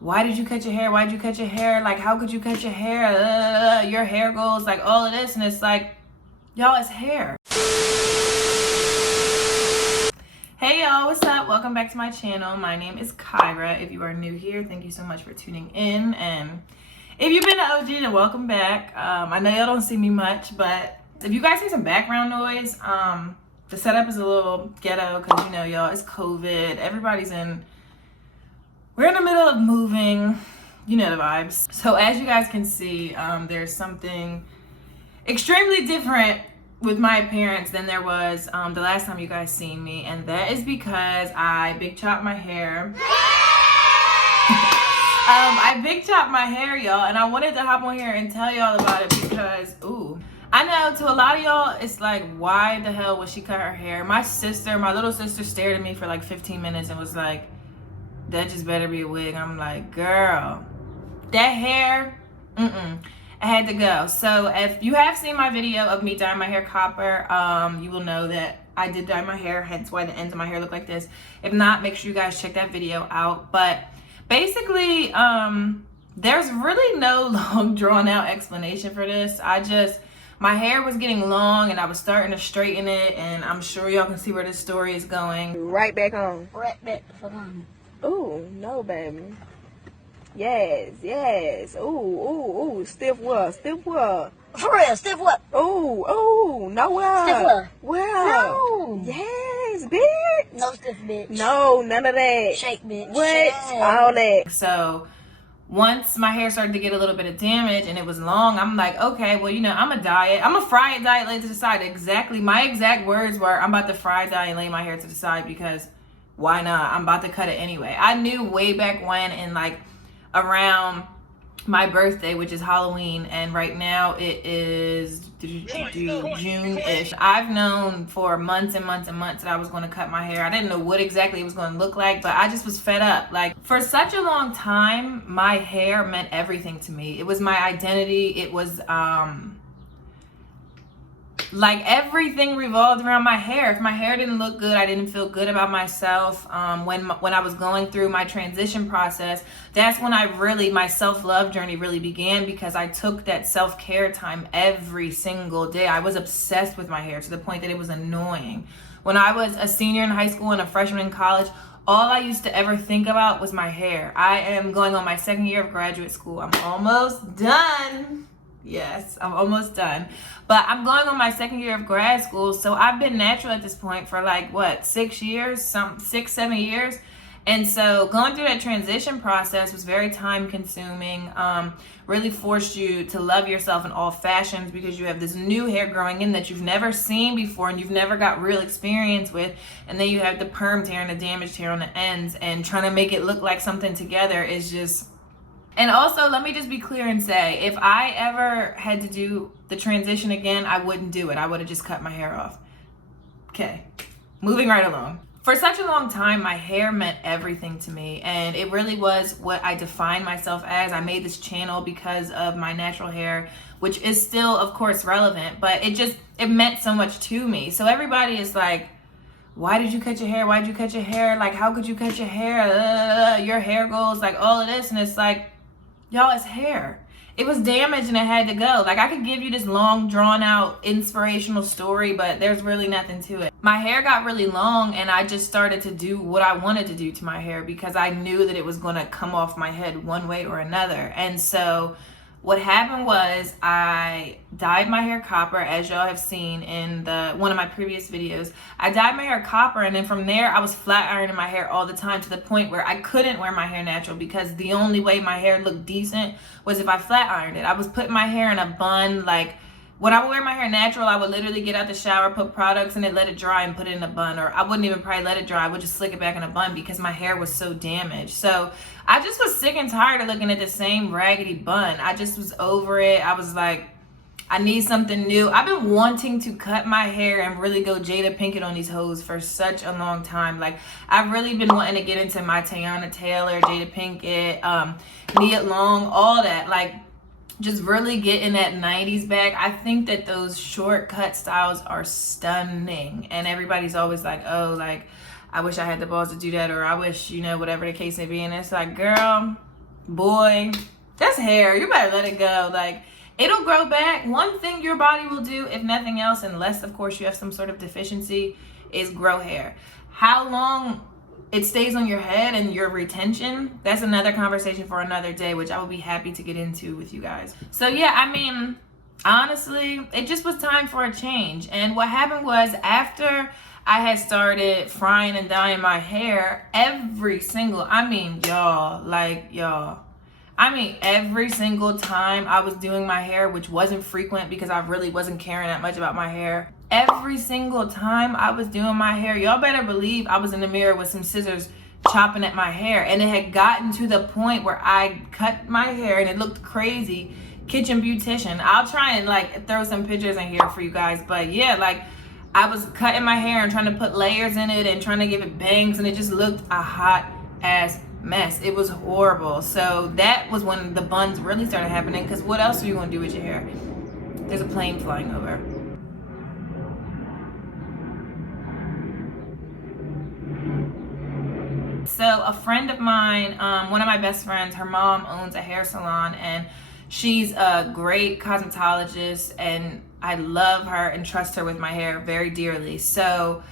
why did you cut your hair? Why did you cut your hair? Like, how could you cut your hair? Your hair goes like all of this. And it's like, y'all, it's hair. Hey y'all, what's up? Welcome back to my channel. My name is Kyrah. If you are new here, thank you so much for tuning in. And if you've been to OG, then welcome back. I know y'all don't see me much, but if you guys see some background noise, the setup is a little ghetto because, you know, y'all, it's COVID. We're in the middle of moving, you know the vibes. So as you guys can see, there's something extremely different with my appearance than there was the last time you guys seen me, and that is because I big chopped my hair. I big chopped my hair, y'all, and I wanted to hop on here and tell y'all about it because, I know to a lot of y'all, it's like, why the hell would she cut her hair? My little sister stared at me for like 15 minutes and was like, that just better be a wig. I'm like, girl, that hair, I had to go. So if you have seen my video of me dyeing my hair copper, you will know that I did dye my hair, hence why the ends of my hair look like this. If not, make sure you guys check that video out. But basically, there's really no long drawn out explanation for this. My hair was getting long and I was starting to straighten it, and I'm sure y'all can see where this story is going. Right back on. Right back the fuck on. Ooh, no, baby. Yes. Ooh. Stiff what? For real, stiff what? Ooh, no what? Stiff what? Well. No. Yes, bitch. No stiff bitch. No, none of that. Shake bitch. What? Shake. All that. So once my hair started to get a little bit of damage and it was long, I'm like, okay, well, you know, I'm gonna fry it, dye it, lay it to the side. My exact words were, I'm about to fry, dye, and lay my hair to the side because why not? I'm about to cut it anyway. I knew way back when, in like around my birthday, which is Halloween, and right now it is June-ish. I've known for months and months and months that I was going to cut my hair. I didn't know what exactly it was going to look like, but I just was fed up. Like, for such a long time, my hair meant everything to me. It was my identity. It was like everything revolved around my hair. If my hair didn't look good, I didn't feel good about myself. When I was going through my transition process, that's when my self-love journey really began, because I took that self-care time every single day. I was obsessed with my hair to the point that it was annoying. When I was a senior in high school and a freshman in college, all I used to ever think about was my hair. I am going on my second year of graduate school. I'm almost done. Yes, I'm almost done. But I'm going on my second year of grad school, so I've been natural at this point for like, what, 6 years? 7 years? And so going through that transition process was very time consuming, really forced you to love yourself in all fashions, because you have this new hair growing in that you've never seen before and you've never got real experience with. And then you have the permed hair and the damaged hair on the ends, and trying to make it look like something together is just... And also, let me just be clear and say, if I ever had to do the transition again, I wouldn't do it. I would have just cut my hair off. Okay, moving right along. For such a long time, my hair meant everything to me, and it really was what I defined myself as. I made this channel because of my natural hair, which is still, of course, relevant, but it meant so much to me. So everybody is like, why did you cut your hair? Why did you cut your hair? Like, how could you cut your hair? Your hair goes like all of this, and it's like, y'all, it's hair. It was damaged and it had to go. Like, I could give you this long, drawn out, inspirational story, but there's really nothing to it. My hair got really long, and I just started to do what I wanted to do to my hair because I knew that it was going to come off my head one way or another. And so what happened was I dyed my hair copper, as y'all have seen in one of my previous videos. I dyed my hair copper, and then from there I was flat ironing my hair all the time, to the point where I couldn't wear my hair natural, because the only way my hair looked decent was if I flat ironed it. I was putting my hair in a bun. Like, when I would wear my hair natural, I would literally get out the shower, put products in it, let it dry, and put it in a bun. Or I wouldn't even probably let it dry. I would just slick it back in a bun because my hair was so damaged. So I just was sick and tired of looking at the same raggedy bun. I just was over it. I was like, I need something new. I've been wanting to cut my hair and really go Jada Pinkett on these hoes for such a long time. Like, I've really been wanting to get into my Tiana Taylor, Jada Pinkett, Nia Long, all that. Like, just really getting that 90s back. I think that those shortcut styles are stunning, and everybody's always like, oh, like, I wish I had the balls to do that, or I wish, you know, whatever the case may be. And it's like, girl, boy, that's hair. You better let it go. Like, it'll grow back. One thing your body will do, if nothing else, unless of course you have some sort of deficiency, is grow hair. How long it stays on your head and your retention, that's another conversation for another day, which I will be happy to get into with you guys. So yeah, I mean, honestly, it just was time for a change. And what happened was, after I had started frying and dyeing my hair, every single time I was doing my hair, which wasn't frequent because I really wasn't caring that much about my hair. Every single time I was doing my hair, y'all better believe I was in the mirror with some scissors chopping at my hair. And it had gotten to the point where I cut my hair and it looked crazy. Kitchen beautician. I'll try and like throw some pictures in here for you guys. But yeah, like, I was cutting my hair and trying to put layers in it and trying to give it bangs, and it just looked a hot ass mess. It was horrible. So that was when the buns really started happening, because what else are you gonna do with your hair? There's a plane flying over. So a friend of mine, one of my best friends, her mom owns a hair salon, and she's a great cosmetologist, and I love her and trust her with my hair very dearly. So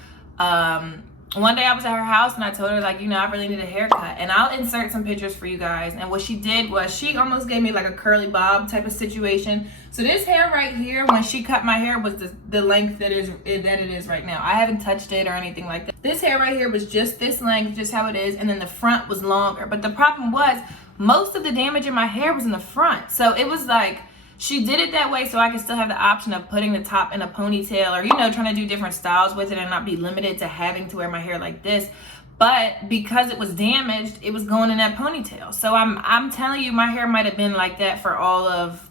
one day I was at her house and I told her, like, I really need a haircut. And I'll insert some pictures for you guys. And what she did was, she almost gave me like a curly bob type of situation. So this hair right here, when she cut my hair, was the length that it is right now. I haven't touched it or anything like that. This hair right here was just this length, just how it is. And then the front was longer. But the problem was, most of the damage in my hair was in the front. So it was like, she did it that way so I could still have the option of putting the top in a ponytail, or, trying to do different styles with it and not be limited to having to wear my hair like this. But because it was damaged, it was going in that ponytail. So I'm telling you, my hair might have been like that for all of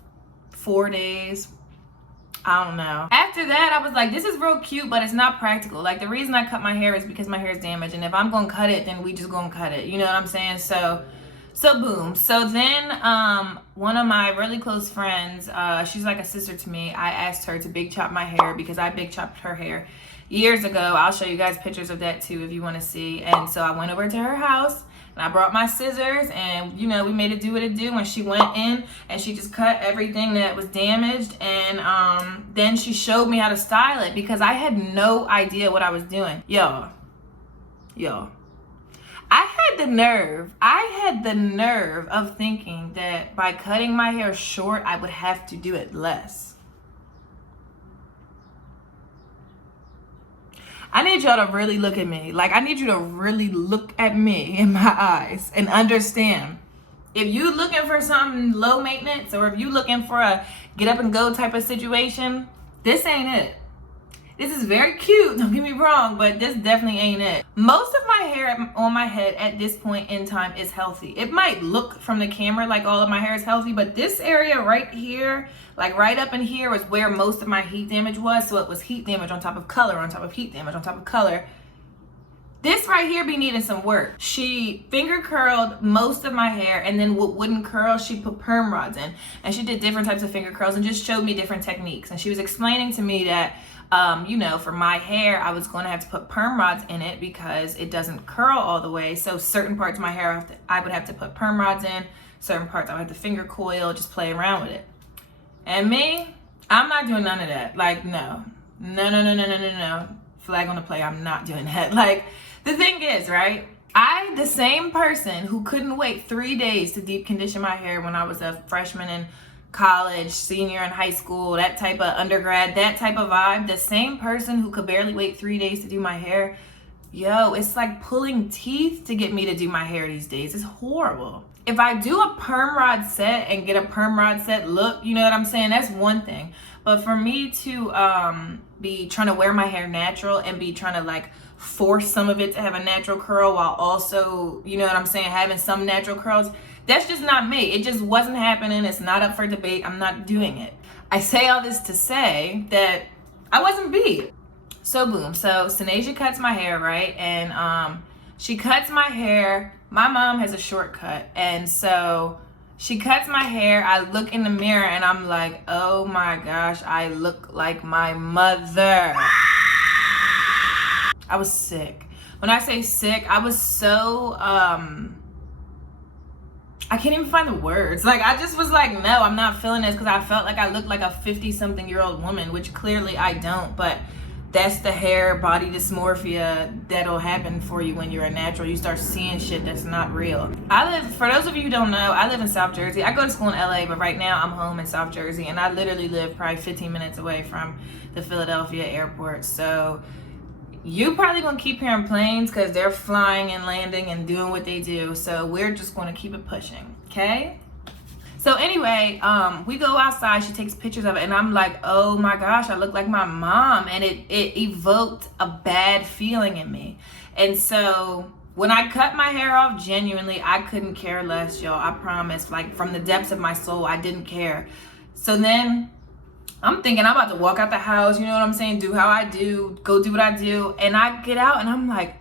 4 days. I don't know. After that, I was like, this is real cute, but it's not practical. Like, the reason I cut my hair is because my hair is damaged. And if I'm going to cut it, then we just going to cut it. You know what I'm saying? So boom. So then one of my really close friends, she's like a sister to me, I asked her to big chop my hair because I big chopped her hair years ago. I'll show you guys pictures of that too if you want to see. And so I went over to her house and I brought my scissors, and we made it do what it do. And she went in and she just cut everything that was damaged, and then she showed me how to style it because I had no idea what I was doing. Y'all, I had the nerve of thinking that by cutting my hair short, I would have to do it less. I need y'all to really look at me. Like, I need you to really look at me in my eyes and understand. If you looking for something low maintenance, or if you looking for a get up and go type of situation, this ain't it. This is very cute, don't get me wrong, but this definitely ain't it. Most of my hair on my head at this point in time is healthy. It might look from the camera like all of my hair is healthy, but this area right here, like right up in here, was where most of my heat damage was. So it was heat damage on top of color, on top of heat damage, on top of color. This right here be needing some work. She finger curled most of my hair, and then what wouldn't curl, she put perm rods in. And she did different types of finger curls and just showed me different techniques. And she was explaining to me that for my hair, I was going to have to put perm rods in it because it doesn't curl all the way. So certain parts of my hair, I would have to put perm rods in. Certain parts, I would have to finger coil, just play around with it. And me, I'm not doing none of that. Like, no. Flag on the play, I'm not doing that. Like, the thing is, right? The same person who couldn't wait 3 days to deep condition my hair when I was a freshman in college, senior in high school, that type of undergrad, that type of vibe, the same person who could barely wait 3 days to do my hair, it's like pulling teeth to get me to do my hair these days. It's horrible. If I do a perm rod set and get a perm rod set look, you know what I'm saying, that's one thing. But for me to be trying to wear my hair natural and be trying to like force some of it to have a natural curl while also, you know what I'm saying, having some natural curls, that's just not me. It just wasn't happening. It's not up for debate. I'm not doing it. I say all this to say that I wasn't beat. So boom. So Sanasia cuts my hair, right? And she cuts my hair. My mom has a shortcut. And so she cuts my hair. I look in the mirror and I'm like, oh my gosh, I look like my mother. I was sick. When I say sick, I was so I can't even find the words. Like, I just was like, no, I'm not feeling this, because I felt like I looked like a 50-something-year-old woman, which clearly I don't, but that's the hair body dysmorphia that'll happen for you when you're a natural. You start seeing shit that's not real. For those of you who don't know, I live in South Jersey. I go to school in LA, but right now I'm home in South Jersey, and I literally live probably 15 minutes away from the Philadelphia airport. So you probably gonna keep hearing planes because they're flying and landing and doing what they do. So we're just gonna keep it pushing, okay? So anyway, we go outside, she takes pictures of it, and I'm like, oh my gosh, I look like my mom. And it evoked a bad feeling in me. And so when I cut my hair off, genuinely, I couldn't care less, y'all. I promise. Like, from the depths of my soul, I didn't care. So then I'm thinking I'm about to walk out the house, you know what I'm saying? Do how I do, go do what I do. And I get out and I'm like,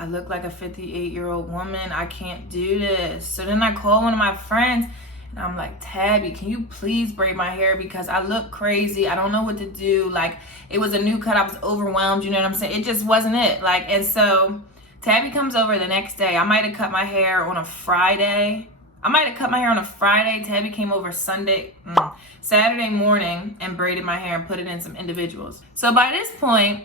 I look like a 58-year-old woman. I can't do this. So then I call one of my friends and I'm like, Tabby, can you please braid my hair? Because I look crazy. I don't know what to do. Like, it was a new cut. I was overwhelmed. You know what I'm saying? It just wasn't it. Like, and so Tabby comes over the next day. I might have cut my hair on a Friday. Tabby came over Saturday morning and braided my hair and put it in some individuals. So by this point,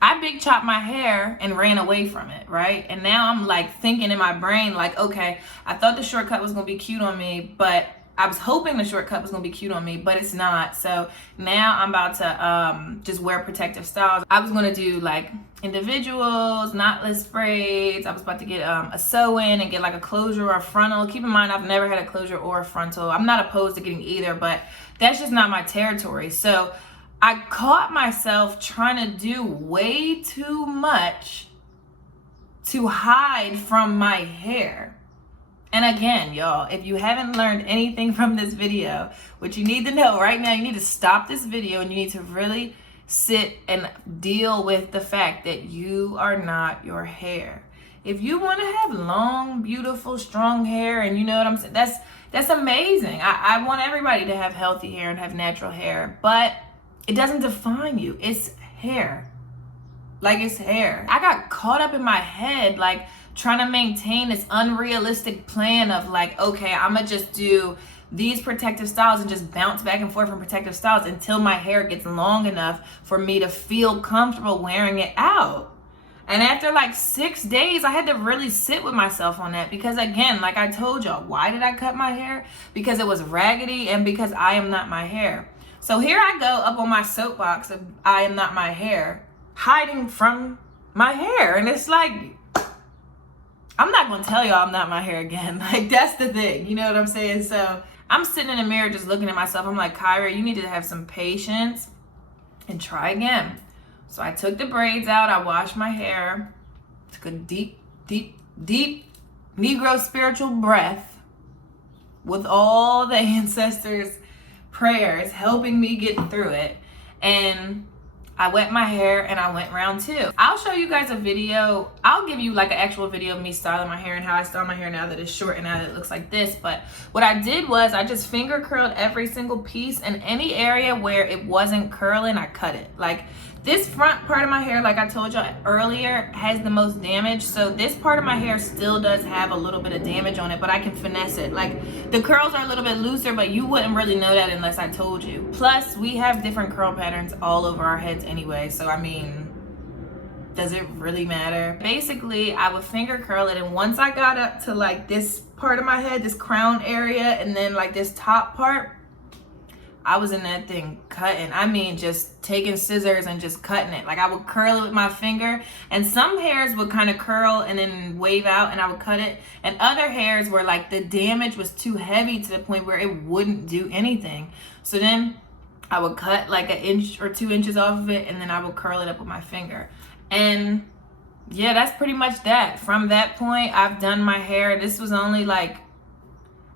I big chopped my hair and ran away from it, right? And now I'm like thinking in my brain, like, okay, I thought the shortcut was gonna be cute on me, but I was hoping the shortcut was gonna be cute on me, but it's not. So now I'm about to just wear protective styles. I was gonna do like individuals, knotless braids. I was about to get a sew-in and get like a closure or a frontal. Keep in mind, I've never had a closure or a frontal. I'm not opposed to getting either, but that's just not my territory. So I caught myself trying to do way too much to hide from my hair. And again, y'all, if you haven't learned anything from this video, what you need to know right now, you need to stop this video and you need to really sit and deal with the fact that you are not your hair. If you want to have long, beautiful, strong hair, and you know what I'm saying, that's amazing. I want everybody to have healthy hair and have natural hair, but it doesn't define you. It's hair. Like, it's hair. I got caught up in my head, like, trying to maintain this unrealistic plan of like, okay, I'm gonna just do these protective styles and just bounce back and forth from protective styles until my hair gets long enough for me to feel comfortable wearing it out. And after like 6 days, I had to really sit with myself on that, because again, like I told y'all, why did I cut my hair? Because it was raggedy and because I am not my hair. So here I go up on my soapbox of I am not my hair, hiding from my hair. And it's like, I'm not gonna tell y'all I'm not my hair again. Like, that's the thing, you know what I'm saying? So I'm sitting in the mirror just looking at myself. I'm like, Kyrah, you need to have some patience and try again. So I took the braids out, I washed my hair, took a deep, deep, deep Negro spiritual breath with all the ancestors' prayers helping me get through it. And I wet my hair and I went round 2. I'll show you guys a video. I'll give you like an actual video of me styling my hair and how I style my hair now that it's short and now that it looks like this. But what I did was I just finger curled every single piece, and any area where it wasn't curling, I cut it. Like, this front part of my hair, like I told y'all earlier, has the most damage. So this part of my hair still does have a little bit of damage on it, but I can finesse it. Like, the curls are a little bit looser, but you wouldn't really know that unless I told you. Plus, we have different curl patterns all over our heads anyway. So, I mean, does it really matter? Basically, I would finger curl it, and once I got up to like this part of my head, this crown area, and then like this top part, I was in that thing cutting. I mean, just taking scissors and just cutting it. Like, I would curl it with my finger, and some hairs would kind of curl and then wave out and I would cut it. And other hairs were like, the damage was too heavy to the point where it wouldn't do anything. So then I would cut like 1 inch or 2 inches off of it, and then I would curl it up with my finger. And yeah, that's pretty much that. From that point, I've done my hair. This was only like,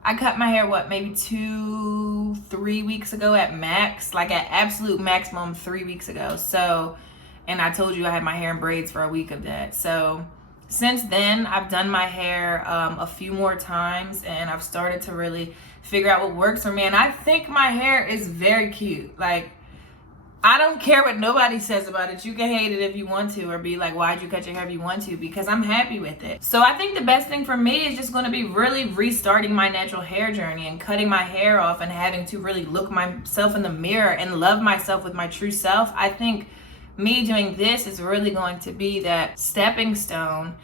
I cut my hair, what, maybe 2-3 weeks ago at max, like at absolute maximum 3 weeks ago. So, and I told you I had my hair in braids for a week of that. So since then, I've done my hair a few more times, and I've started to really figure out what works for me. And I think my hair is very cute. Like, I don't care what nobody says about it. You can hate it if you want to, or be like, why'd you cut your hair if you want to, because I'm happy with it. So I think the best thing for me is just going to be really restarting my natural hair journey and cutting my hair off and having to really look myself in the mirror and love myself with my true self. I think me doing this is really going to be that stepping stone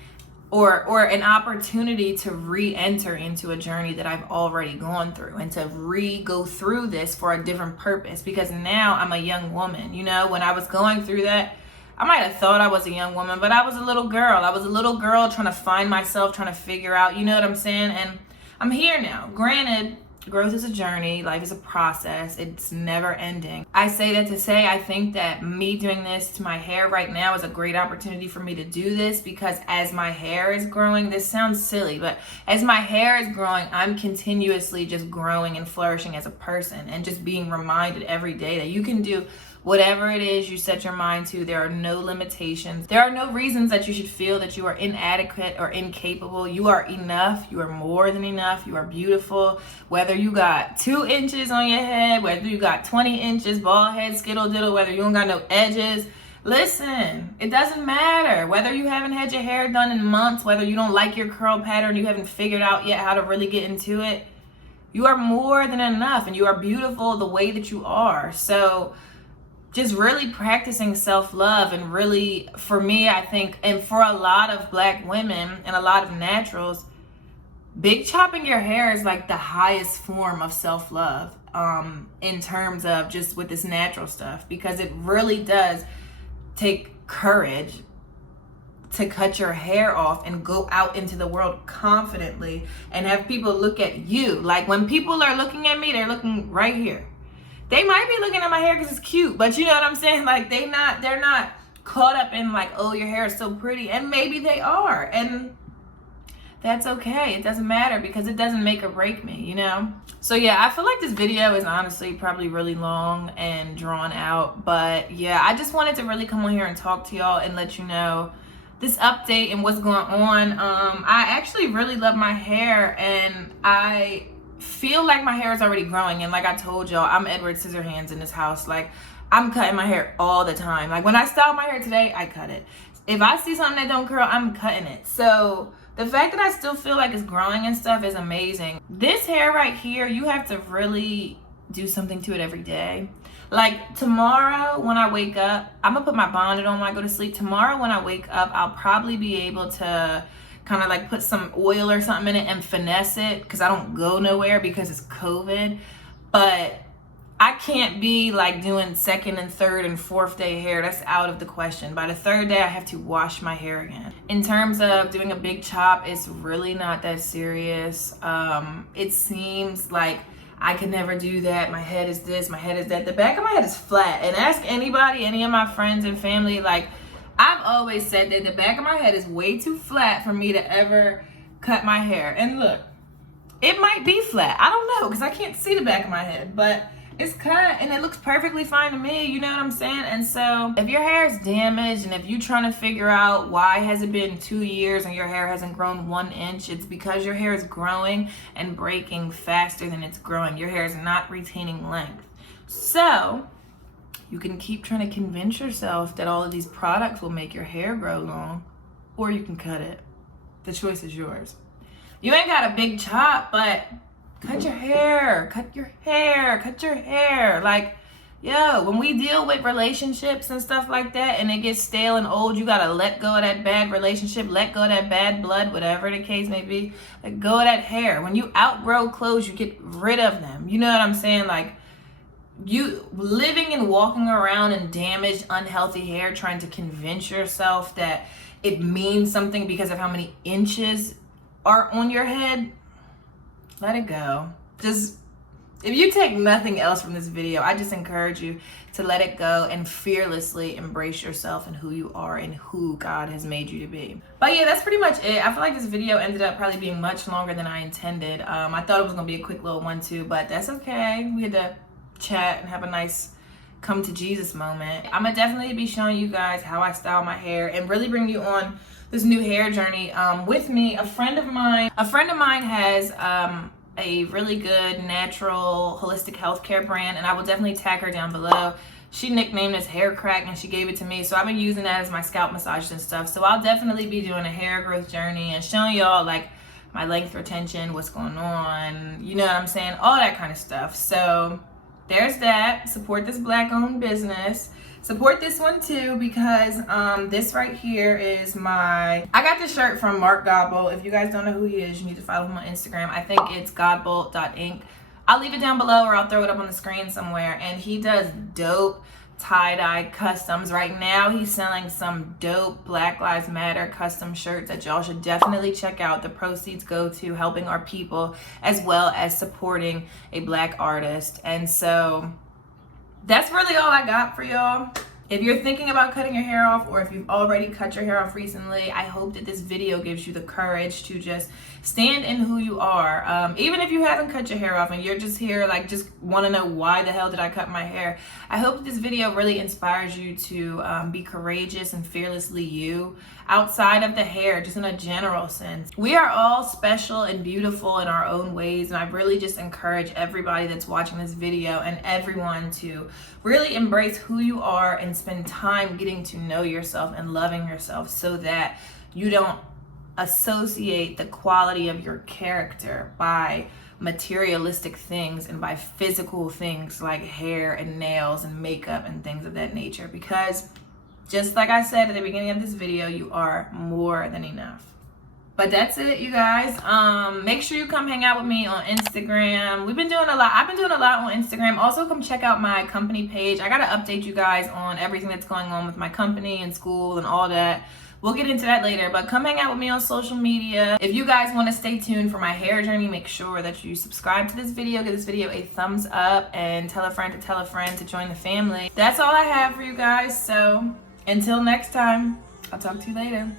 or an opportunity to re-enter into a journey that I've already gone through, and to go through this for a different purpose, because now I'm a young woman. You know, when I was going through that, I might have thought I was a young woman, but I was a little girl. I was a little girl trying to find myself, trying to figure out, you know what I'm saying? And I'm here now. Granted, growth is a journey, life is a process, it's never ending. I say that to say I think that me doing this to my hair right now is a great opportunity for me to do this, because as my hair is growing, this sounds silly, but as my hair is growing, I'm continuously just growing and flourishing as a person, and just being reminded every day that you can do whatever it is you set your mind to. There are no limitations. There are no reasons that you should feel that you are inadequate or incapable. You are enough. You are more than enough. You are beautiful. Whether you got 2 inches on your head, whether you got 20 inches, bald head, skittle diddle, whether you don't got no edges. Listen, it doesn't matter. Whether you haven't had your hair done in months, whether you don't like your curl pattern, you haven't figured out yet how to really get into it. You are more than enough, and you are beautiful the way that you are. So just really practicing self-love, and really, for me, I think, and for a lot of Black women and a lot of naturals, big chopping your hair is like the highest form of self-love, in terms of just with this natural stuff, because it really does take courage to cut your hair off and go out into the world confidently and have people look at you. Like, when people are looking at me, they're looking right here. They might be looking at my hair because it's cute, but you know what I'm saying? Like, they're not caught up in like, oh, your hair is so pretty. And maybe they are. And that's okay. It doesn't matter, because it doesn't make or break me, you know? So yeah, I feel like this video is honestly probably really long and drawn out. But yeah, I just wanted to really come on here and talk to y'all and let you know this update and what's going on. I actually really love my hair, and I feel like my hair is already growing. And like I told y'all, I'm Edward Scissorhands in this house. Like, I'm cutting my hair all the time. Like, when I style my hair today, I cut it. If I see something that don't curl, I'm cutting it. So the fact that I still feel like it's growing and stuff is amazing. This hair right here, you have to really do something to it every day. Like, tomorrow when I wake up, I'm gonna put my bonnet on when I go to sleep. Tomorrow when I wake up, I'll probably be able to kind of like put some oil or something in it and finesse it, because I don't go nowhere because it's COVID. But I can't be like doing 2nd and 3rd and 4th day hair. That's out of the question. By the 3rd day, I have to wash my hair again. In terms of doing a big chop, it's really not that serious. It seems like I could never do that. My head is this, my head is that. The back of my head is flat. And ask anybody, any of my friends and family, like, I've always said that the back of my head is way too flat for me to ever cut my hair. And look, it might be flat. I don't know, because I can't see the back of my head. But it's cut, and it looks perfectly fine to me. You know what I'm saying? And so if your hair is damaged, and if you're trying to figure out why has it been 2 years and your hair hasn't grown 1 inch, it's because your hair is growing and breaking faster than it's growing. Your hair is not retaining length. So you can keep trying to convince yourself that all of these products will make your hair grow long, or you can cut it. The choice is yours. You ain't got a big chop, but cut your hair, cut your hair, cut your hair. Like, yo, when we deal with relationships and stuff like that, and it gets stale and old, you gotta let go of that bad relationship, let go of that bad blood, whatever the case may be. Let go of that hair. When you outgrow clothes, you get rid of them. You know what I'm saying? Like, you living and walking around in damaged, unhealthy hair, trying to convince yourself that it means something because of how many inches are on your head, let it go. Just, if you take nothing else from this video, I just encourage you to let it go and fearlessly embrace yourself and who you are and who God has made you to be. But yeah, that's pretty much it. I feel like this video ended up probably being much longer than I intended. I thought it was gonna be a quick little one too, but that's okay. We had to chat and have a nice come to Jesus moment. I'm gonna definitely be showing you guys how I style my hair and really bring you on this new hair journey with me. A friend of mine has a really good natural holistic healthcare brand, and I will definitely tag her down below. she nicknamed this hair crack and she gave it to me. So I've been using that as my scalp massage and stuff. So I'll definitely be doing a hair growth journey and showing y'all like my length retention, what's going on, you know what I'm saying, all that kind of stuff. So there's that. Support this Black owned business. Support this one too, because this right here is I got this shirt from Mark Godbolt. If you guys don't know who he is, you need to follow him on Instagram. I think it's godbolt.inc. I'll leave it down below or I'll throw it up on the screen somewhere. And he does dope tie-dye customs. Right now he's selling some dope Black Lives Matter custom shirts that y'all should definitely check out. The proceeds go to helping our people as well as supporting a Black artist. And so that's really all I got for y'all. If you're thinking about cutting your hair off, or if you've already cut your hair off recently, I hope that this video gives you the courage to just stand in who you are. Even if you haven't cut your hair off and you're just here like just want to know why the hell did I cut my hair, I hope that this video really inspires you to be courageous and fearlessly you outside of the hair, just in a general sense. We are all special and beautiful in our own ways, and I really just encourage everybody that's watching this video and everyone to really embrace who you are and spend time getting to know yourself and loving yourself, so that you don't associate the quality of your character by materialistic things and by physical things like hair and nails and makeup and things of that nature. Because just like I said at the beginning of this video, you are more than enough. But that's it, you guys. Make sure you come hang out with me on Instagram. We've been doing a lot. I've been doing a lot on Instagram. Also, come check out my company page. I gotta update you guys on everything that's going on with my company and school and all that. We'll get into that later, but come hang out with me on social media. If you guys want to stay tuned for my hair journey, make sure that you subscribe to this video, give this video a thumbs up, and tell a friend to join the family. That's all I have for you guys. So until next time, I'll talk to you later.